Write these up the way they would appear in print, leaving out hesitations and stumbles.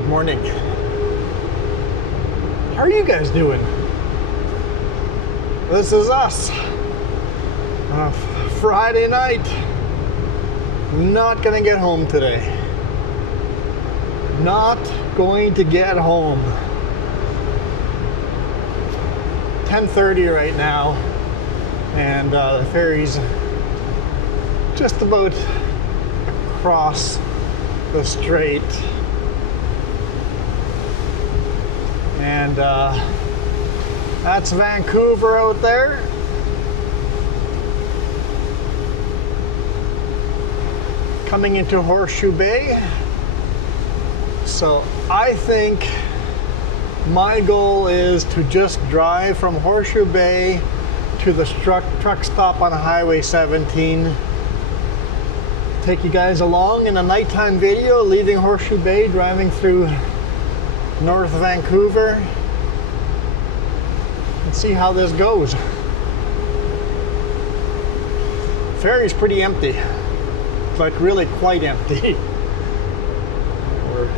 Good morning. How are you guys doing? This is us. Friday night. Not gonna get home today. Not going to get home. 10:30 right now, and the ferry's just about across the strait. And that's Vancouver out there. Coming into Horseshoe Bay. So I think my goal is to just drive from Horseshoe Bay to the truck stop on Highway 17. Take you guys along in a nighttime video, leaving Horseshoe Bay, driving through North Vancouver, and see how this goes. Ferry's pretty empty, like really quite empty. We're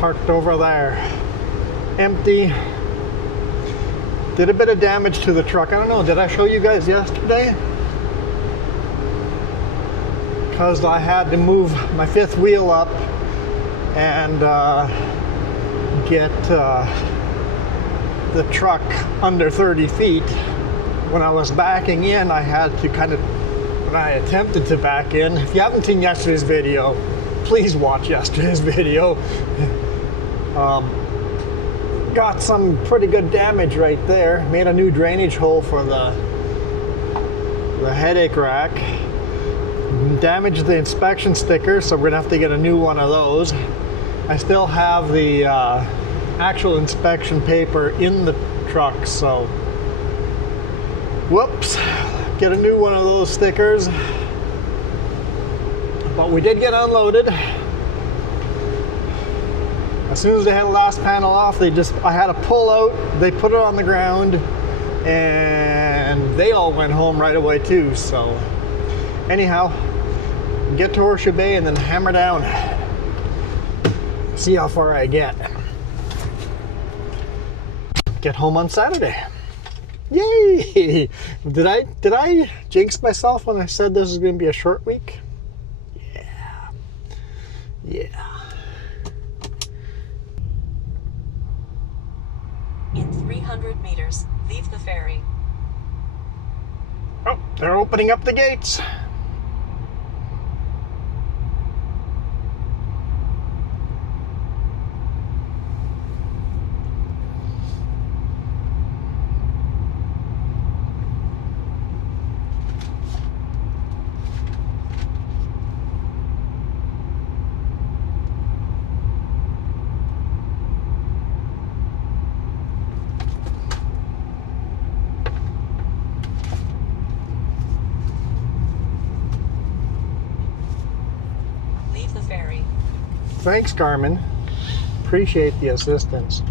parked over there, empty. Did a bit of damage to the truck. I don't know, did I show you guys yesterday? Because I had to move my fifth wheel up and get the truck under 30 feet. When I was backing in, I had to when I attempted to back in, if you haven't seen yesterday's video, please watch yesterday's video. Got some pretty good damage right there. Made a new drainage hole for the headache rack. Damaged the inspection sticker, so we're gonna have to get a new one of those. I still have the actual inspection paper in the truck, so whoops, get a new one of those stickers. But we did get unloaded. As soon as they had the last panel off, I had to pull out, they put it on the ground, and they all went home right away too. So anyhow, get to Horseshoe Bay and then hammer down. See how far I get. Get home on Saturday. Yay! Did I jinx myself when I said this was going to be a short week? Yeah. Yeah. In 300 meters, leave the ferry. Oh, they're opening up the gates. Ferry. Thanks, Carmen. Appreciate the assistance.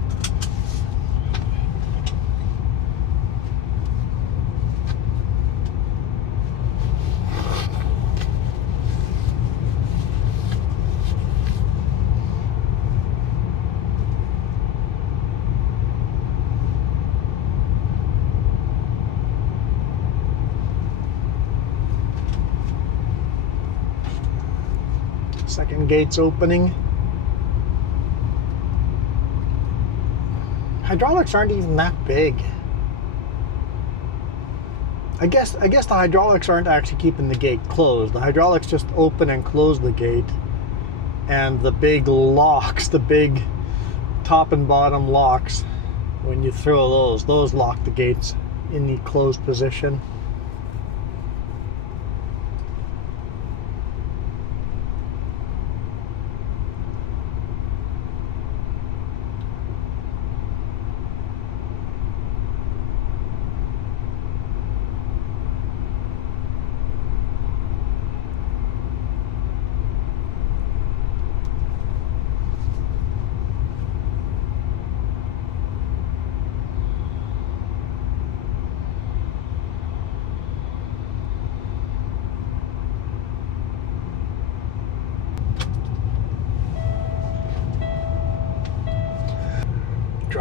Second gate's opening. Hydraulics aren't even that big. I guess the hydraulics aren't actually keeping the gate closed. The hydraulics just open and close the gate. And the big locks, the big top and bottom locks, when you throw those lock the gates in the closed position.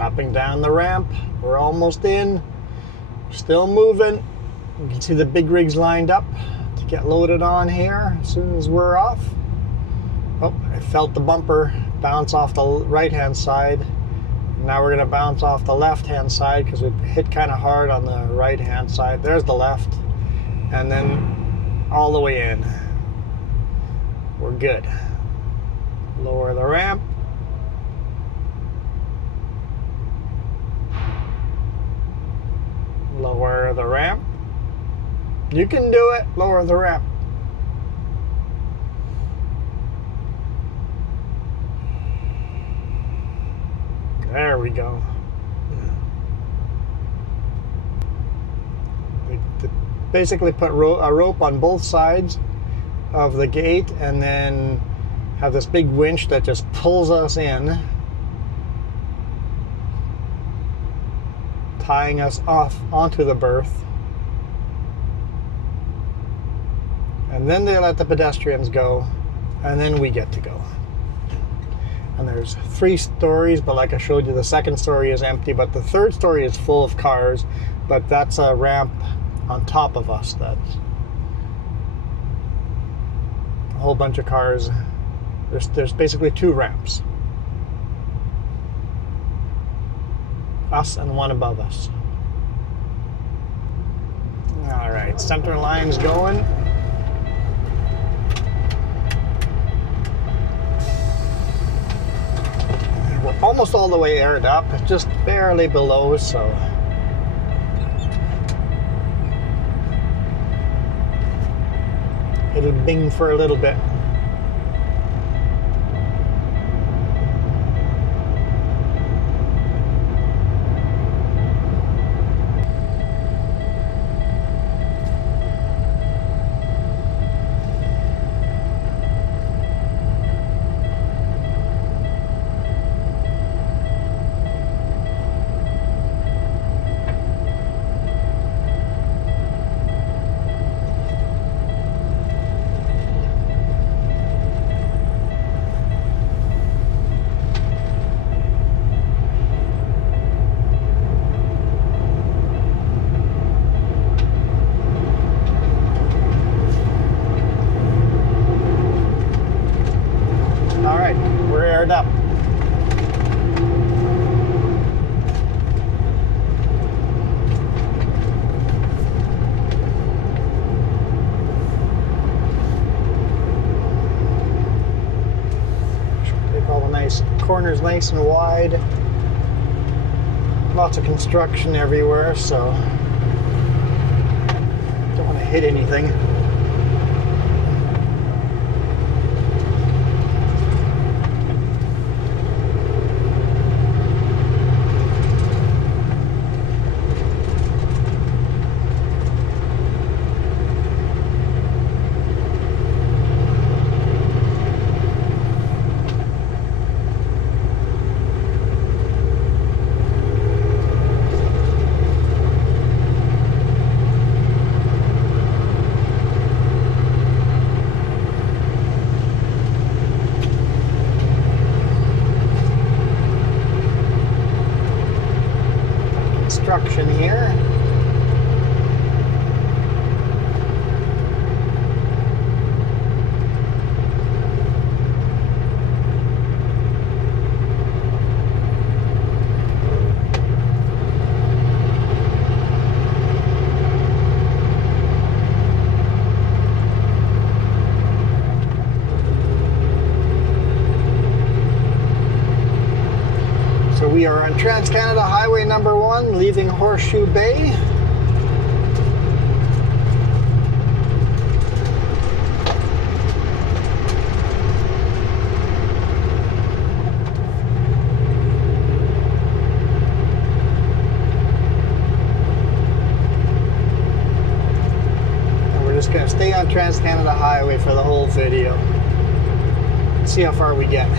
Dropping down the ramp. We're almost in. Still moving. You can see the big rigs lined up to get loaded on here as soon as we're off. Oh, I felt the bumper bounce off the right-hand side. Now we're going to bounce off the left-hand side because we hit kind of hard on the right-hand side. There's the left. And then all the way in. We're good. Lower the ramp. Lower the ramp. You can do it. Lower the ramp. There we go. They basically put a rope on both sides of the gate and then have this big winch that just pulls us in, tying us off onto the berth. And then they let the pedestrians go, and then we get to go. And there's 3 stories, but like I showed you, the second story is empty, but the third story is full of cars, but that's a ramp on top of us. That's a whole bunch of cars. There's basically 2 ramps. Us and one above us. All right, center line's going. We're almost all the way aired up, just barely below, so it'll bing for a little bit. Up. Take all the nice corners nice and wide. Lots of construction everywhere, so don't want to hit anything. Construction here. We are on Trans-Canada Highway number 1, leaving Horseshoe Bay. And we're just going to stay on Trans-Canada Highway for the whole video. See how far we get.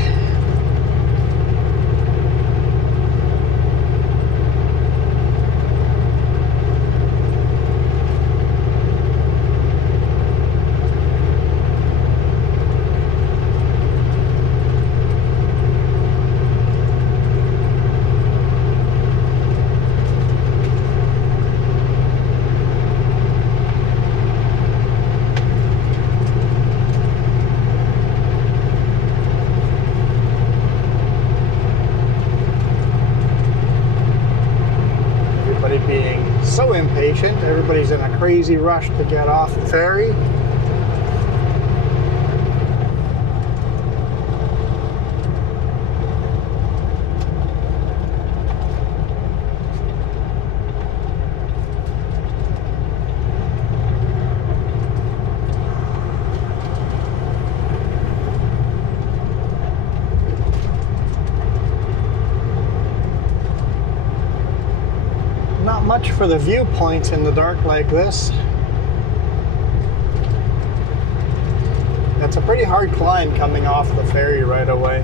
Everybody's in a crazy rush to get off the ferry. Not much for the viewpoints in the dark like this. It's a pretty hard climb coming off the ferry right away.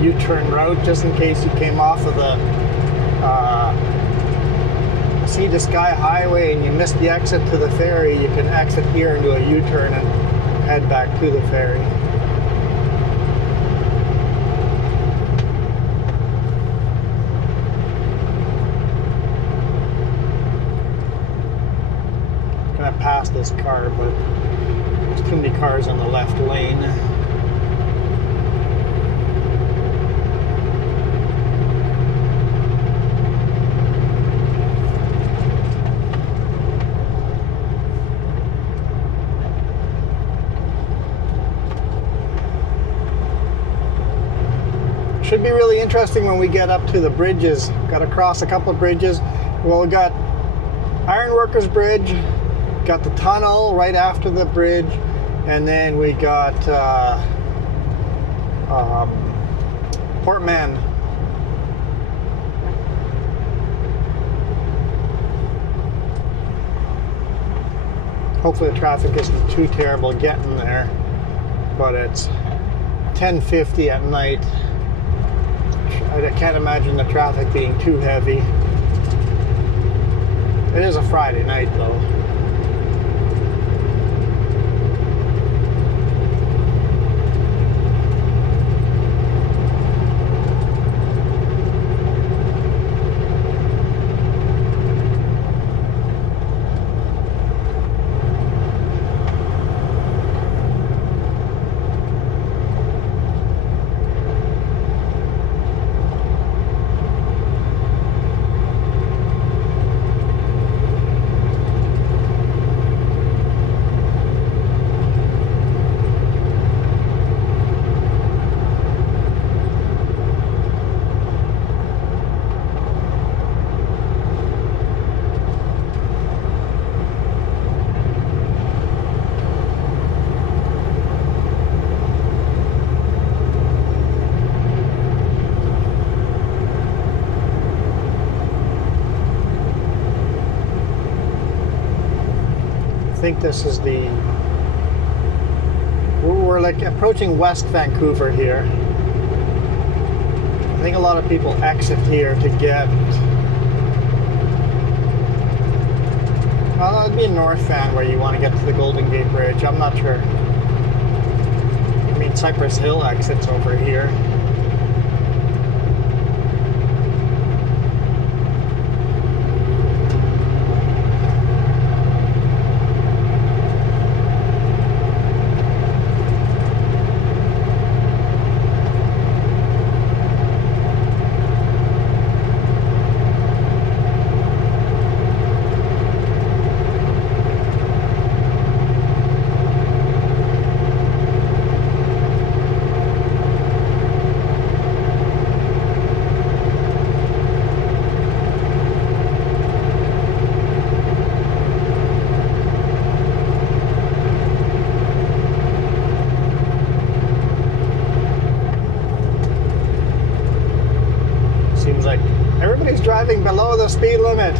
U-turn route just in case you came off of the Sea to Sky Highway and you missed the exit to the ferry. You can exit here and do a U-turn and head back to the ferry. Gonna pass this car, but there's too many cars in the left lane. Should be really interesting when we get up to the bridges. Got to cross a couple of bridges. Well, we got Ironworkers Bridge, got the tunnel right after the bridge, and then we got Port Mann. Hopefully the traffic isn't too terrible getting there, but it's 10:50 at night. I can't imagine the traffic being too heavy. It is a Friday night though. I think this is we're like approaching West Vancouver here. I think a lot of people exit here to get, well, that'd be in North Van where you want to get to the Golden Gate Bridge. I'm not sure. I mean, Cypress Hill exits over here. Everybody's driving below the speed limit.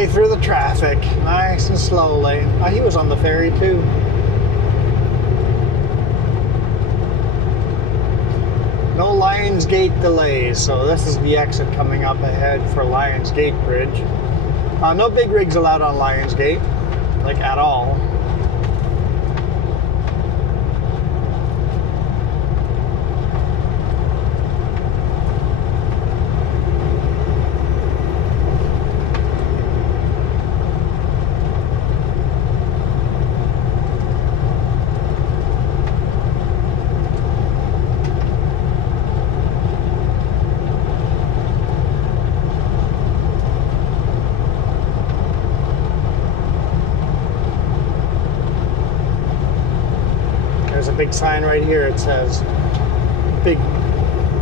way through the traffic, nice and slowly. Oh, he was on the ferry too. No Lions Gate delays, so this is the exit coming up ahead for Lions Gate Bridge. No big rigs allowed on Lions Gate, like at all. There's a big sign right here. It says,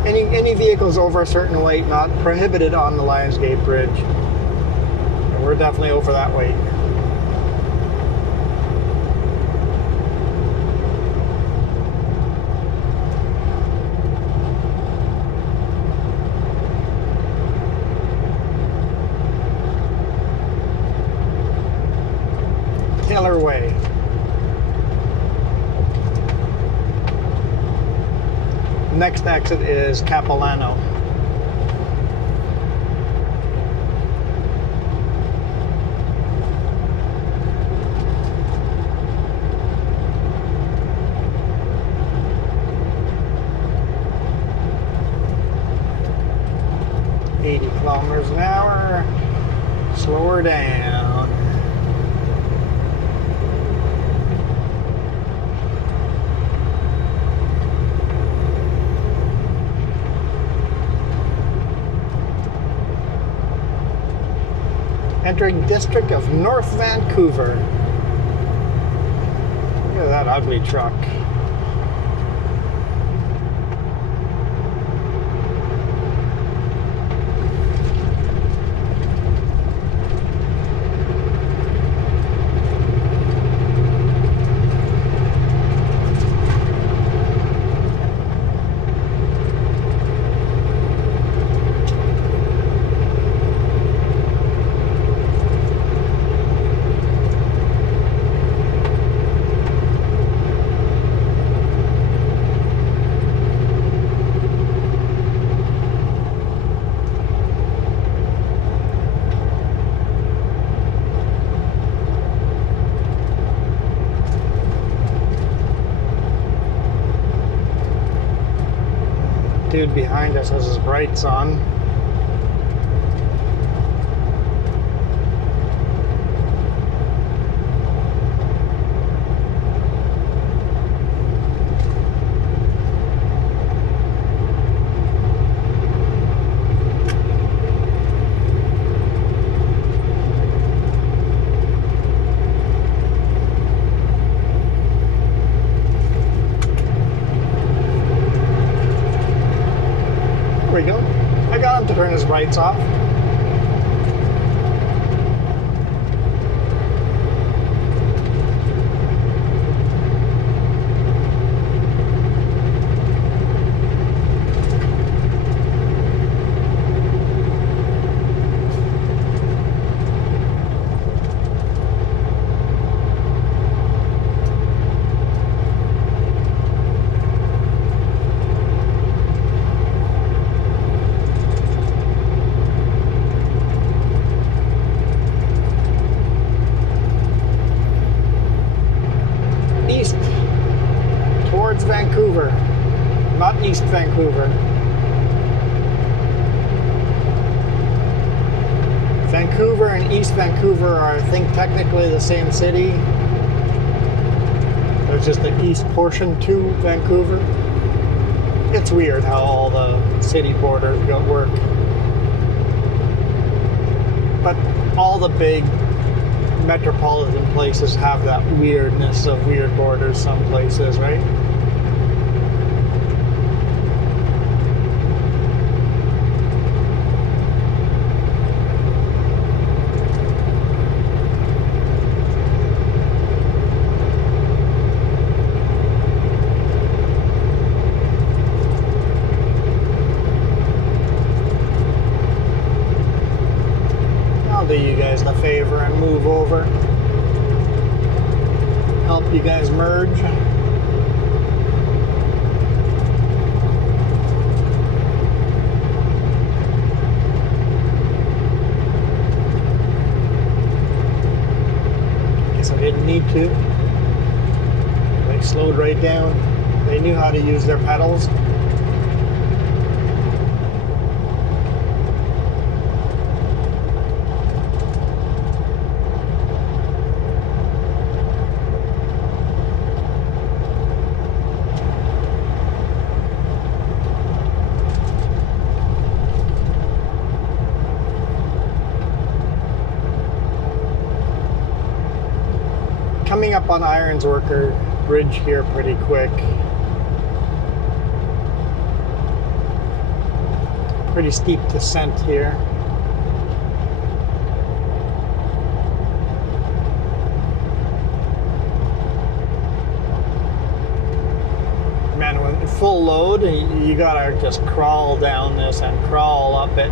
any vehicles over a certain weight not prohibited on the Lions Gate Bridge. And we're definitely over that weight. Taylor Way. Next exit is Capilano. Kilometers an hour. Slow her down. Entering district of North Vancouver. Look at that ugly truck. Dude behind us has his brights on. There we go. I got him to turn his brights off. Vancouver, not East Vancouver. Vancouver and East Vancouver are, I think, technically the same city. There's just the east portion to Vancouver. It's weird how all the city borders work. But all the big metropolitan places have that weirdness of weird borders some places, right? I'll do you guys the favor. right down. They knew how to use their pedals. Coming up on Irons Worker Bridge here pretty quick. Pretty steep descent here. Man, when full load, you gotta just crawl down this and crawl up it.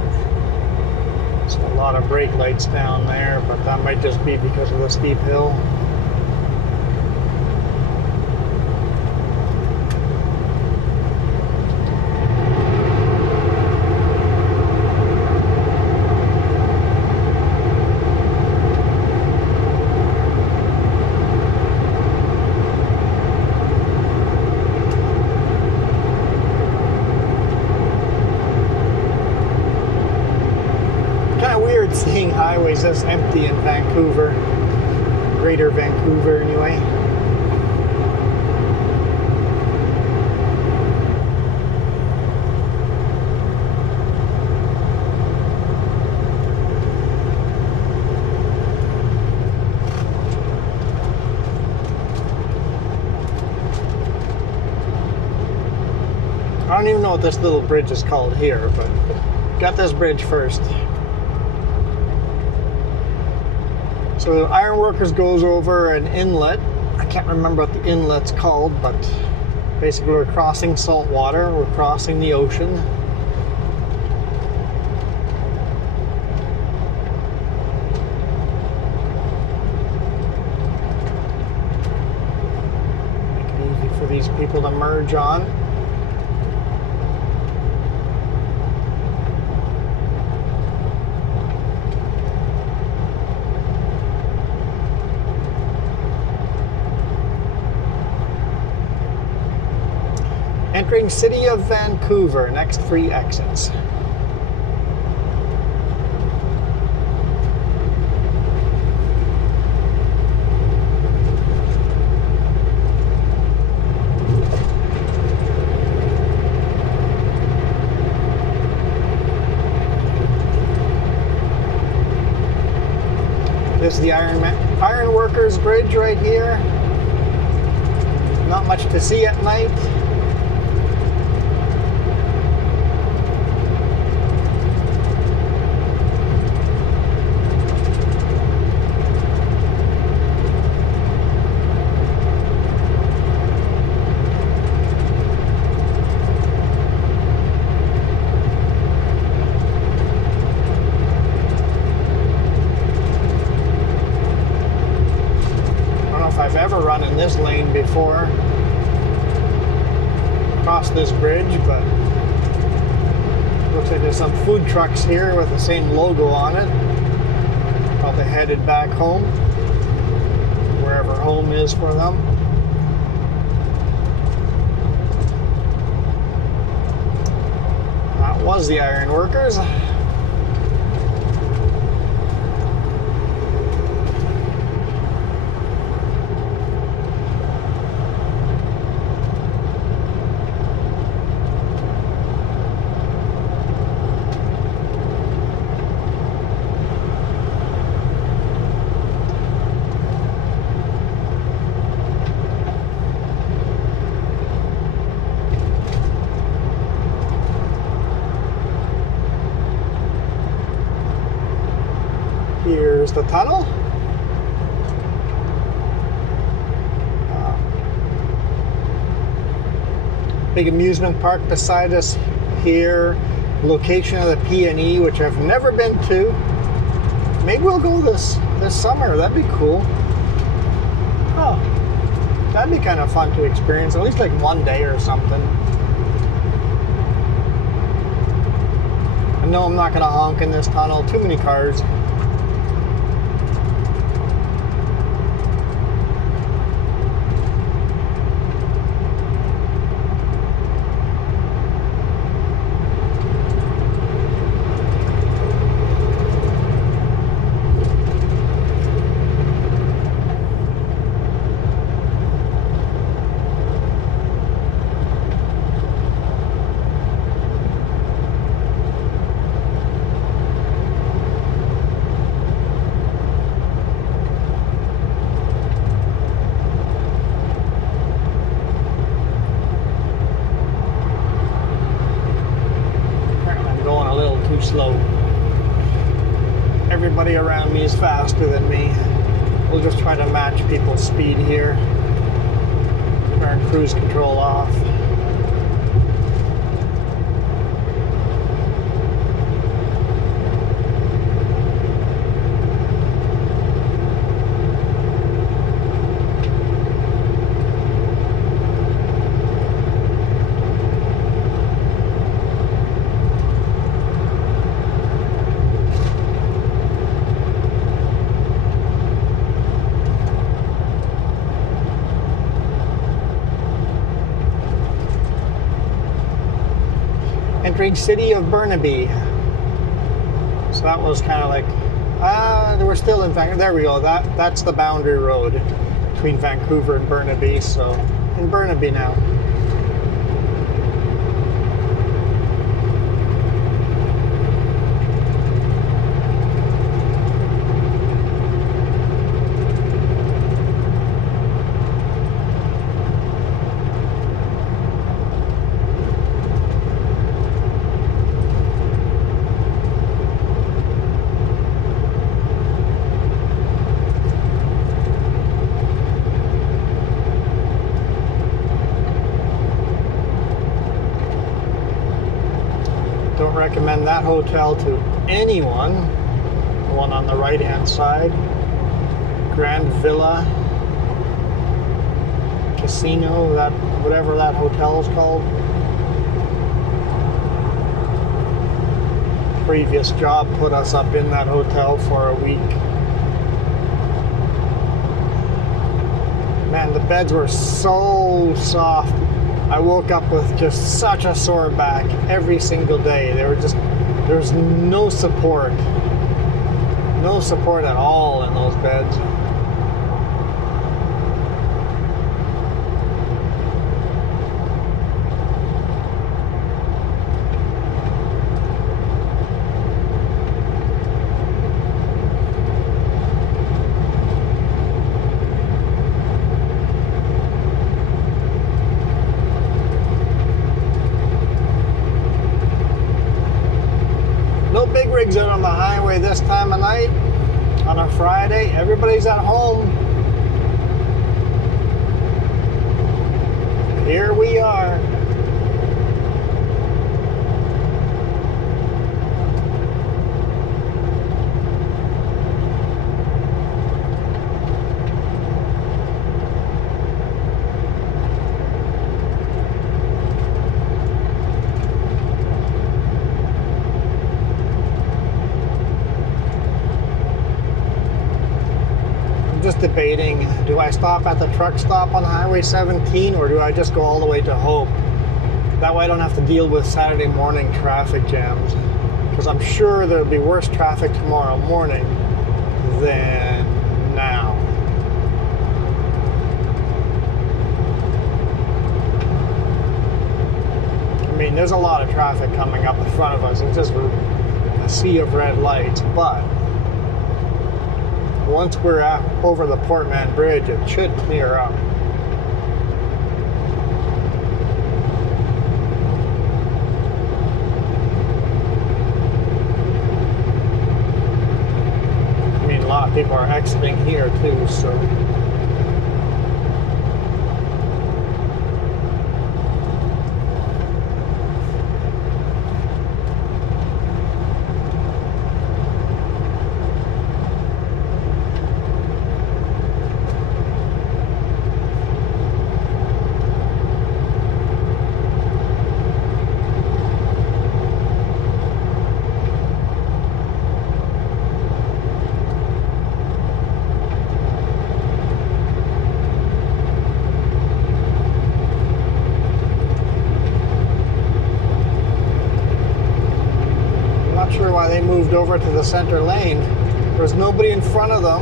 There's a lot of brake lights down there, but that might just be because of the steep hill. Seeing highways this empty in Vancouver, Greater Vancouver anyway. I don't even know what this little bridge is called here, but got this bridge first. So the Ironworkers goes over an inlet. I can't remember what the inlet's called, but basically we're crossing salt water, we're crossing the ocean. Make it easy for these people to merge on. Entering City of Vancouver, next free exits. This is the Ironworkers Bridge right here. Not much to see at night. I've ever run in this lane before, across this bridge, but looks like there's some food trucks here with the same logo on it. Probably headed back home, wherever home is for them. That was the Ironworkers. Here's the tunnel. Big amusement park beside us here. Location of the P&E, which I've never been to. Maybe we'll go this summer. That'd be cool. Oh, that'd be kind of fun to experience, at least like one day or something. I know I'm not going to honk in this tunnel. Too many cars. slow. Everybody around me is faster than me. We'll just try to match people's speed here. Turn cruise control off. Entering city of Burnaby. So that was kind of like, we're still in Vancouver. There we go. That's the boundary road between Vancouver and Burnaby. So in Burnaby now. Don't recommend that hotel to anyone. The one on the right hand side. Grand Villa Casino, that whatever that hotel is called. Previous job put us up in that hotel for a week. Man, the beds were so soft. I woke up with just such a sore back every single day. There was no support. No support at all in those beds. Big rigs out on the highway this time of night on a Friday. Everybody's at home. Here we are. Just debating, do I stop at the truck stop on Highway 17 or do I just go all the way to Hope? That way I don't have to deal with Saturday morning traffic jams, because I'm sure there'll be worse traffic tomorrow morning than now. I mean, there's a lot of traffic coming up in front of us. It's just a sea of red lights, but once we're over the Portman Bridge, it should clear up. I mean, a lot of people are exiting here too, so. They moved over to the center lane. There was nobody in front of them.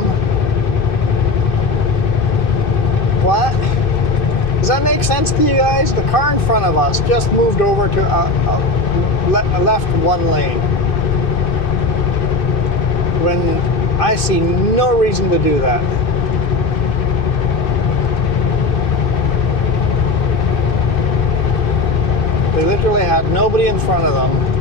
What? Does that make sense to you guys? The car in front of us just moved over to left one lane, when I see no reason to do that. They literally had nobody in front of them.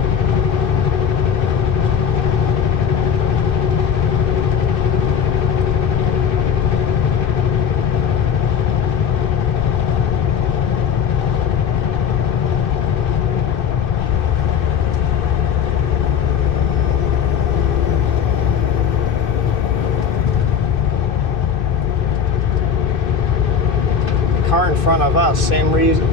of us. Same reason.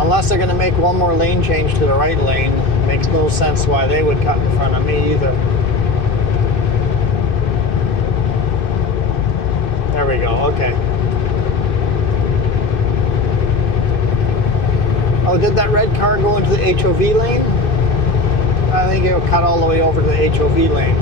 Unless they're going to make one more lane change to the right lane. Makes no sense why they would cut in front of me either. There we go, okay. Oh, did that red car go into the HOV lane? I think it'll cut all the way over to the HOV lane.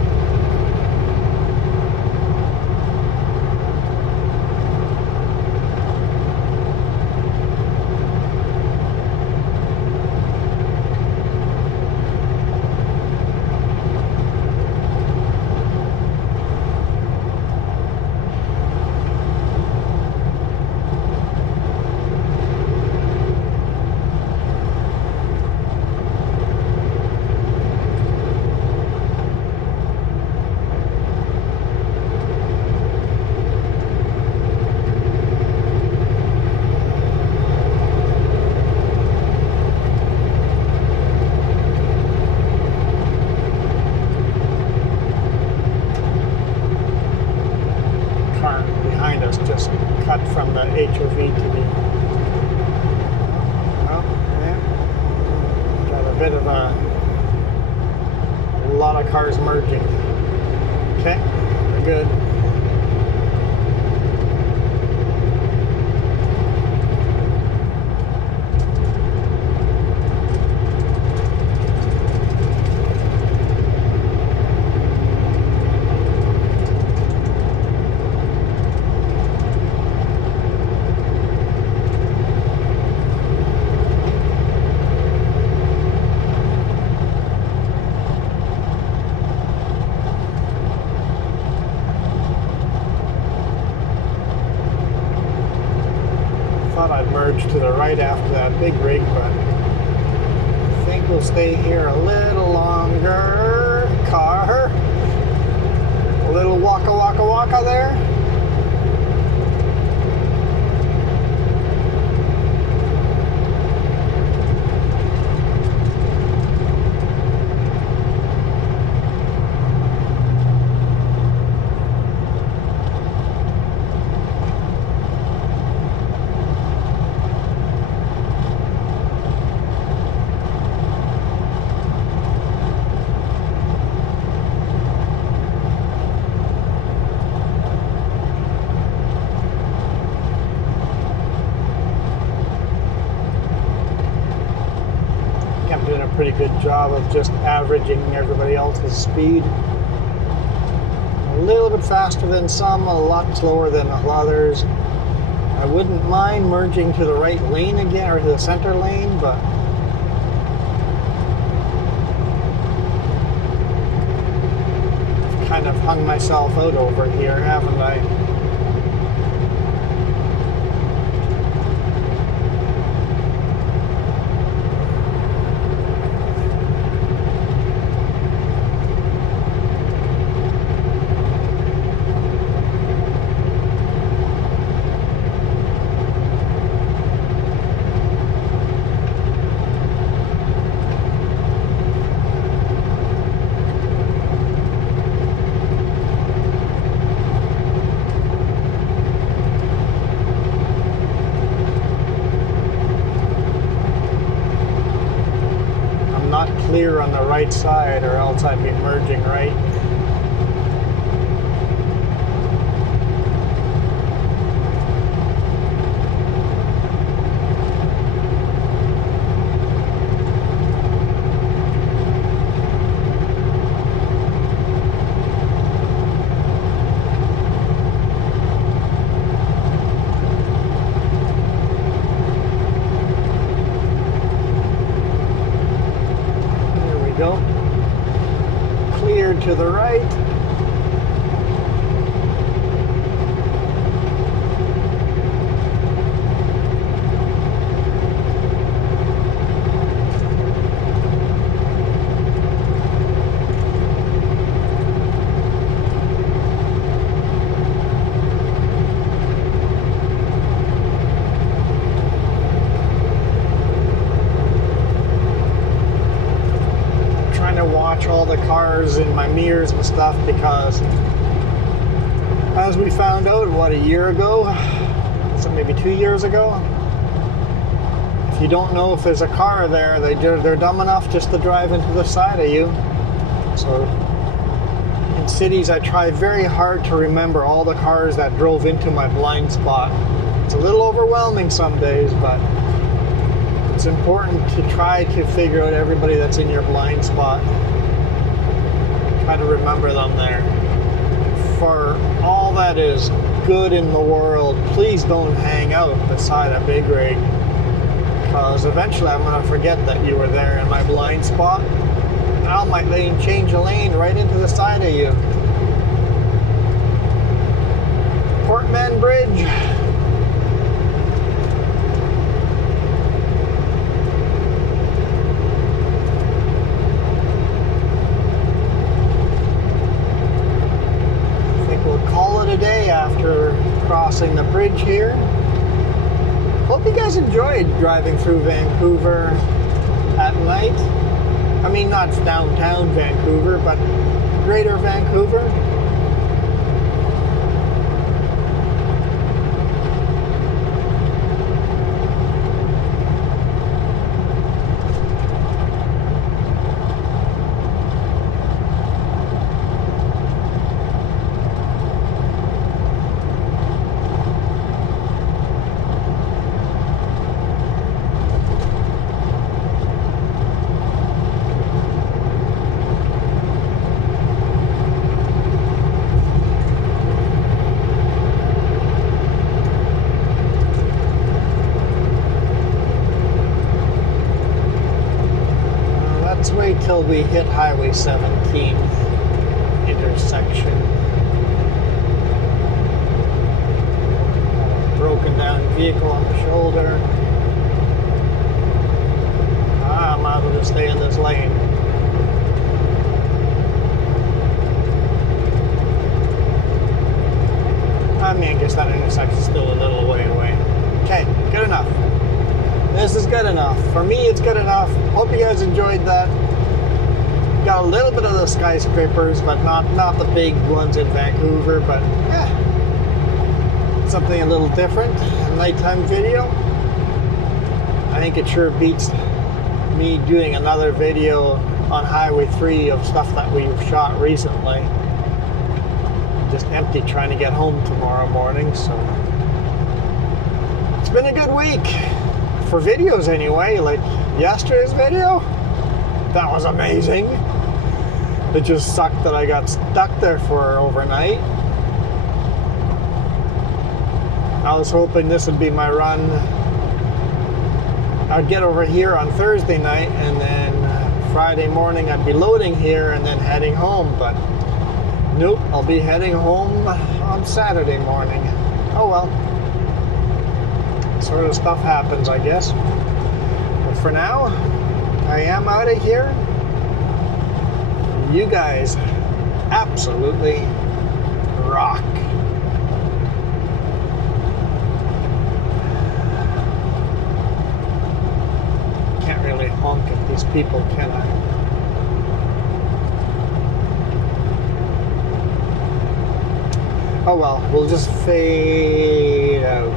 Cut from the HOV to the... Oh, yeah. Got a bit of a lot of cars merging. Okay, we're good. I'd merge to the right after that big rig, but I think we'll stay here a little longer. Car. A little waka waka waka there. Doing a pretty good job of just averaging everybody else's speed. A little bit faster than some, a lot slower than others. I wouldn't mind merging to the right lane again, or to the center lane, but I've kind of hung myself out over here, haven't I? Clear on the right side, or else I'd be merging right. Go. Cleared to the right. All the cars in my mirrors and stuff, because as we found out, what, a year ago, so maybe 2 years ago, if you don't know if there's a car there, they're dumb enough just to drive into the side of you. So in cities, I try very hard to remember all the cars that drove into my blind spot. It's a little overwhelming some days, but it's important to try to figure out everybody that's in your blind spot. Try to remember them there. For all that is good in the world, please don't hang out beside a big rig, because eventually I'm going to forget that you were there in my blind spot. I might change a lane right into the side of you. Portman Bridge. I think we'll call it a day after crossing the bridge here. Hope you guys enjoyed driving through Vancouver at night. I mean, not downtown Vancouver, but greater Vancouver. Wait till we hit Highway 17 intersection. Broken down vehicle on the shoulder. I might as well just stay in this lane. I mean, I guess that intersection's still a little way away. Okay, good enough. This is good enough. For me, it's good enough. Hope you guys enjoyed that. Got a little bit of the skyscrapers, but not the big ones in Vancouver, but something a little different. A nighttime video. I think it sure beats me doing another video on Highway 3 of stuff that we've shot recently. Just empty trying to get home tomorrow morning, so it's been a good week. For videos anyway, like yesterday's video, that was amazing. It just sucked that I got stuck there for overnight. I was hoping this would be my run. I'd get over here on Thursday night, and then Friday morning I'd be loading here and then heading home, but nope, I'll be heading home on Saturday morning. Oh well. Sort of stuff happens, I guess. But for now, I am out of here. You guys absolutely rock. Can't really honk at these people, can I? Oh well, we'll just fade out.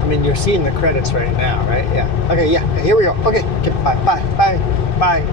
I mean, you're seeing the credits right now, right? Yeah. Okay, yeah. Here we go. Okay. Bye. Bye. Bye. Bye.